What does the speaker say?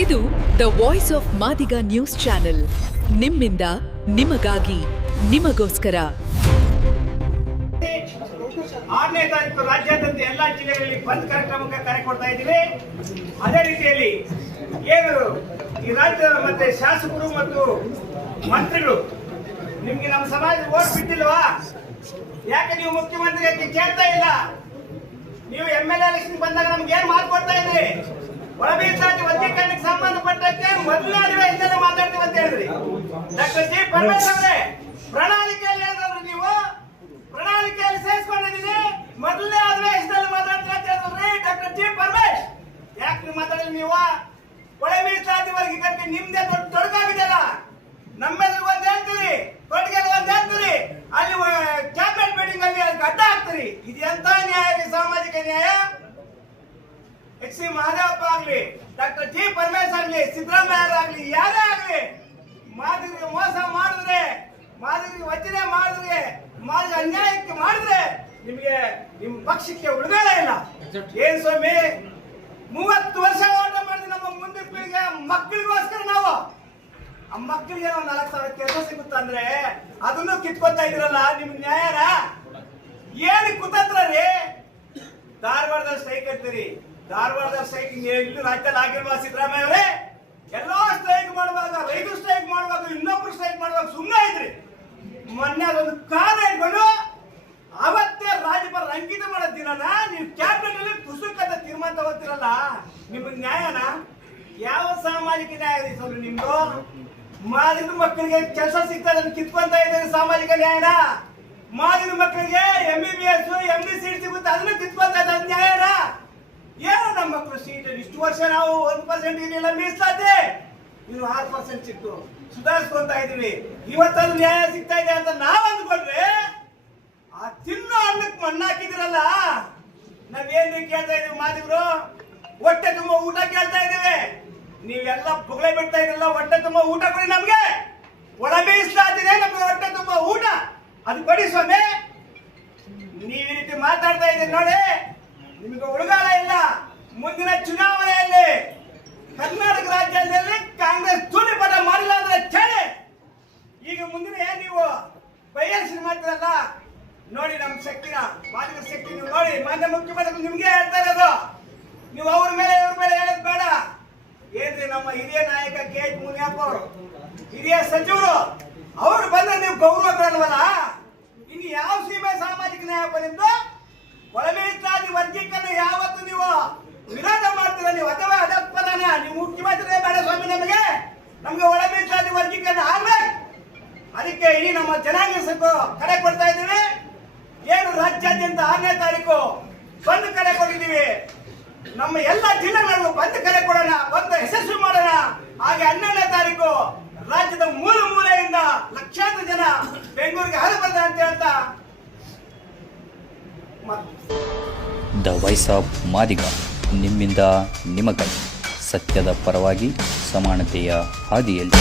ಇದು the voice of Madiga news channel. ನಿಮ್ಮಿಂದ ನಿಮಗಾಗಿ ನಿಮಗೋಸ್ಕರ. 6ನೇ ತಾರೀಕು ರಾಜ್ಯಾದ್ಯಂತ ಎಲ್ಲಾ ಜಿಲ್ಲೆಗಳಲ್ಲಿ ಬಂದ್ ಕಾರ್ಯಕ್ರಮಕ್ಕೆ ಕರೆ ಕೊಡ್ತಾ ಇದ್ದೀವಿ. ಅದೇ ರೀತಿಯಲ್ಲಿ ಏನು ಈ ರಾಜ್ಯದ ಮತ್ತೆ ಶಾಸಕರು ಮತ್ತು ಮಂತ್ರಿಗಳು ನಿಮ್ಗೆ ನಮ್ಮ ಸಮಾಜ ಓಟ್ ಬಿಟ್ಟಿಲ್ವಾ? ಯಾಕೆ ನೀವು ಮುಖ್ಯಮಂತ್ರಿ ಕೇಳ್ತಾ ಇಲ್ಲ? ನೀವು MLA ಎಲೆಕ್ಷನ್ ಬಂದಾಗ ನಮ್ಗೆ ಏನ್ ಮಾತು ಕೊಡ್ತಾ ಇದ್ರಿ? ಒಳ ಮೀಸಲಾತಿ ವರ್ಗೀಕರಣಕ್ಕೆ ಸಂಬಂಧಪಟ್ಟಂತೆ ಮೊದಲನೇ ಅಧಿವೇಶನದಲ್ಲಿ ಮಾತಾಡ್ತೀವಿ ಅಂತ ಹೇಳಿದ್ರಿ. ಡಾಕ್ಟರ್ ಜಿ ಪರಮೇಶ್ವರ್ ಅವರೇ, ಪ್ರಣಾಳಿಕೆಯಲ್ಲಿ ಹೇಳಿದ್ರಿ, ನೀವು ಪ್ರಣಾಳಿಕೆಯಲ್ಲಿ ಸೇರಿಸ್ಕೊಂಡಿದ್ದೀರಿ. ಮೊದಲನೇ ಅಧಿವೇಶನದಲ್ಲಿ ಮಾತಾಡ್ತೀವಿ ಅಂತ ಹೇಳಿದ್ರಿ ಡಾಕ್ಟರ್ ಜಿ ಪರಮೇಶ್. ಯಾಕೆ ನೀವು ಮಾತಾಡಿದ್ರಿ? ನೀವು ಒಳ ಮೀಸಲಾತಿ ವರ್ಗೀಕರಣಕ್ಕೆ ನಿಮ್ದೇ ದೊಡ್ಡ ತೊಡಕಾಗಿದೆಯಲ್ಲ. ನಮ್ಮೆಲ್ಲರಿಗೂ ಒಂದ್ ಹೇಳ್ತೀರಿ, ಕೊಟ್ಟಿಗೆಗೆ ಒಂದ್ ಹೇಳ್ತೀರಿ, ಅಲ್ಲಿ ಕ್ಯಾಬಿನೆಟ್ ಮೀಟಿಂಗ್ ಅಲ್ಲಿ ಅಡ್ಡ ಹಾಕ್ತೀರಿ. ಇದು ಎಂತ ನ್ಯಾಯ? ಸಾಮಾಜಿಕ ನ್ಯಾಯ? ಎಚ್ ಸಿ ಮಹದೇವಪ್ಪ ಆಗ್ಲಿ, ಡಾಕ್ಟರ್ ಜಿ ಪರಮೇಶ್ ಆಗ್ಲಿ, ಸಿದ್ದರಾಮಯ್ಯ ಆಗ್ಲಿ, ಯಾರೇ ಆಗ್ಲಿ, ಮಾದಿಗರಿಗೆ ಮೋಸ ಮಾಡಿದ್ರೆ, ಮಾದಿಗರಿಗೆ ವಂಚನೆ ಮಾಡಿದ್ರೆ, ಮಾದಿಗ ಅನ್ಯಾಯಕ್ಕೆ ಮಾಡಿದ್ರೆ ನಿಮ್ಗೆ ನಿಮ್ ಪಕ್ಷಕ್ಕೆ ಉಳಿಗಾಲ ಇಲ್ಲ. ಏನ್ ಸ್ವಾಮಿ, 30 ವರ್ಷ ಹೋರಾಟ ಮಾಡಿದ್ವಿ ನಮ್ಮ ಮುಂದಿನ ಪೀಳಿಗೆ ಮಕ್ಕಳಿಗೋಸ್ಕರ. ನಾವು ಆ ಮಕ್ಕಳಿಗೆ 4,000 ಕೆಲಸ ಸಿಗುತ್ತಂದ್ರೆ ಅದನ್ನು ಕಿತ್ಕೊತಾ ಇದ್ರಲ್ಲ, ನಿಮ್ ನ್ಯಾಯನ? ಏನು ಕುತಂತ್ರ ರೀ? ಧಾರವಾಡದಲ್ಲಿ ಸ್ಟ್ರೈಕ್ ಅಂತೀರಿ. ಧಾರವಾಡದ ಸ್ಟ್ರೈಕ್ ಇಲ್ಲಿ ರಾಜ್ಯದಲ್ಲಿ ಆಗಿಲ್ವಾ ಸಿದ್ದರಾಮಯ್ಯ ಅವರೇ? ಎಲ್ಲೋ ಸ್ಟ್ರೈಕ್ ಮಾಡುವಾಗ, ರೈತರು ಸ್ಟ್ರೈಕ್ ಮಾಡುವಾಗ, ಇನ್ನೊಬ್ರು ಸ್ಟ್ರೈಕ್ ಮಾಡುವಾಗ ಸುಮ್ಮನೆ ಇದ್ರಿ. ಮೊನ್ನೆ ಅದೊಂದು ಕಾರಣ ಇಟ್ಕೊಂಡು ಅವತ್ತೇ ರಾಜ್ಯಪಾಲ ಅಂಕಿತ ಮಾಡೋ ದಿನನ ನೀವು ಕ್ಯಾಬಿನೆಟ್ ಅಲ್ಲಿ ಪುಸ್ತಕದ ತೀರ್ಮಾನ ತಗೋತಿರಲ್ಲ, ನಿಮ್ಗೆ ನ್ಯಾಯನ? ಯಾವ ಸಾಮಾಜಿಕ ನ್ಯಾಯ ಇದೆ ಸ್ವಾಮಿ ನಿಮ್ದು? ಮಾದಿಗ ಮಕ್ಕಳಿಗೆ ಕೆಲಸ ಸಿಗ್ತಾ ಅದನ್ನು ಕಿತ್ಕೊಂತ ಇದ್ದೀರಿ. ಸಾಮಾಜಿಕ ನ್ಯಾಯನ? ಮಾದಿಗ ಮಕ್ಕಳಿಗೆ MBBS MD ಸೀಟ್ ಸಿಗುತ್ತೆ, ಅದನ್ನು ಕಿತ್ಕೊಂತ ಇದ್ದಾರೆ. ನ್ಯಾಯನ? ಏನು ನಮ್ಮ ಮಕ್ಕಳು ಸೀಟ್ ಇಷ್ಟು ವರ್ಷ ನಾವು 1% ಇರಲಿಲ್ಲ ಮೀಸಲಾತಿ, ಇನ್ನು 6% ಸಿಕ್ತು, ಸುಧಾರಿಸ್ಕೊಂತ ಇದೀವಿ. ಇವತ್ತದು ನ್ಯಾಯ ಸಿಗ್ತಾ ಇದೆ ಅಂತ ನಾವ್ ಅಂದ್ಕೊಂಡ್ರೆ ಆ ತಿನ್ನೋ ಅನ್ನಕ್ಕೆ ಮಣ್ಣು ಹಾಕಿದಿರಲ್ಲ. ನಾವೇನ್ ಕೇಳ್ತಾ ಇದೀವಿ? ಮಾದಿಗರು ಹೊಟ್ಟೆ ತುಂಬಾ ಊಟ ಕೇಳ್ತಾ ಇದೀವಿ. ನೀವೆಲ್ಲ ಪುಗಳೆ ಬಿಡ್ತಾ ಇದ್ರಲ್ಲ, ಹೊಟ್ಟೆ ತುಂಬಾ ಊಟ ಕೊಡಿ ನಮ್ಗೆ. ಒಳ ಮೀಸಲಾತಿನೇ ನಮ್ಗೆ ಹೊಟ್ಟೆ ತುಂಬಾ ಊಟ, ಅದು ಕೊಡಿ ಸ್ವಾಮಿ. ನೀವ್ ಈ ರೀತಿ ಮಾತಾಡ್ತಾ ಇದ್ದೀರಿ ನೋಡಿ, ನಿಮಗೆ ಉಳಿಗಾಲ ಇಲ್ಲ. ಮುಂದಿನ ಚುನಾವಣೆಯಲ್ಲಿ ಕರ್ನಾಟಕ ರಾಜ್ಯದಲ್ಲಿ ಕಾಂಗ್ರೆಸ್ ತುಳಿಪಟ ಮಾಡಿಲ್ಲ ಅಂದ್ರೆ ಚಳಿ. ಈಗ ಮುಂದಿನ ನೀವು ಬಯಲು ಮಾಡ್ತೀರಲ್ಲ ನೋಡಿ, ನಮ್ಮ ಶಕ್ತಿನ, ಮಾದಿಗ ಶಕ್ತಿ ನೀವು ನೋಡಿ. ಮಾನ್ಯ ಮುಖ್ಯಮಂತ್ರಿ ನಿಮ್ಗೆ ಹೇಳ್ತಾ ಇರೋದು, ನೀವು ಅವ್ರ ಮೇಲೆ ಇವ್ರ ಮೇಲೆ ಹೇಳೋದು ಬೇಡ. ಏನ್ರಿ, ನಮ್ಮ ಹಿರಿಯ ನಾಯಕ KH ಮುನಿಯಪ್ಪ ಅವರು, ಹಿರಿಯ ಸಚಿವರು, ಅವ್ರು ಬಂದ್ರೆ ನೀವು ಗೌರವ ಕೊಡಲ್ವಲ್ಲ? ಇನ್ನು ಯಾವ ಸೀಮೆ ಸಾಮಾಜಿಕ ನ್ಯಾಯಪ್ಪ ನಿಮ್ದು? ಒಳ ಮೀಸಲಾತಿ ವರ್ಗೀಕರಣ ಯಾವತ್ತು ನೀವು ವಿರೋಧ ಮಾಡ್ತೀರ ನೀವು? ಅಥವಾ ಅದಪ್ಪನ ನೀವು ಮುಖ್ಯಮಂತ್ರಿ ಬೇಡ ಸ್ವಾಮಿ, ನಮ್ಗೆ ಒಳ ಮೀಸಲಾತಿ ವರ್ಗೀಕರಣ ಆಗ್ಬೇಕು. ಅದಕ್ಕೆ ಇಡೀ ನಮ್ಮ ಜನಾಂಗ ಕರೆ ಕೊಡ್ತಾ ಇದ್ದೀವಿ. ಏನು ರಾಜ್ಯಾದ್ಯಂತ 6ನೇ ತಾರೀಕು ಬಂದ್ ಕರೆ ಕೊಟ್ಟಿದ್ದೀವಿ. ನಮ್ಮ ಎಲ್ಲ ಜಿಲ್ಲೆಗಳಿಗೂ ಬಂದ್ ಕರೆ ಕೊಡೋಣ, ಬಂದ್ ಯಶಸ್ವಿ ಮಾಡೋಣ. ಹಾಗೆ 12ನೇ ತಾರೀಕು ರಾಜ್ಯದ ಮೂಲೆಯಿಂದ ಲಕ್ಷಾಂತರ ಜನ ಬೆಂಗಳೂರಿಗೆ ಹರಿಬಂದ ಅಂತ ಹೇಳ್ತಾ ದ ವಾಯ್ಸ್ ಆಫ್ ಮಾದಿಗ, ನಿಮ್ಮಿಂದ ನಿಮಗಾಗಿ, ಸತ್ಯದ ಪರವಾಗಿ, ಸಮಾನತೆಯ ಹಾದಿಯಲ್ಲಿ.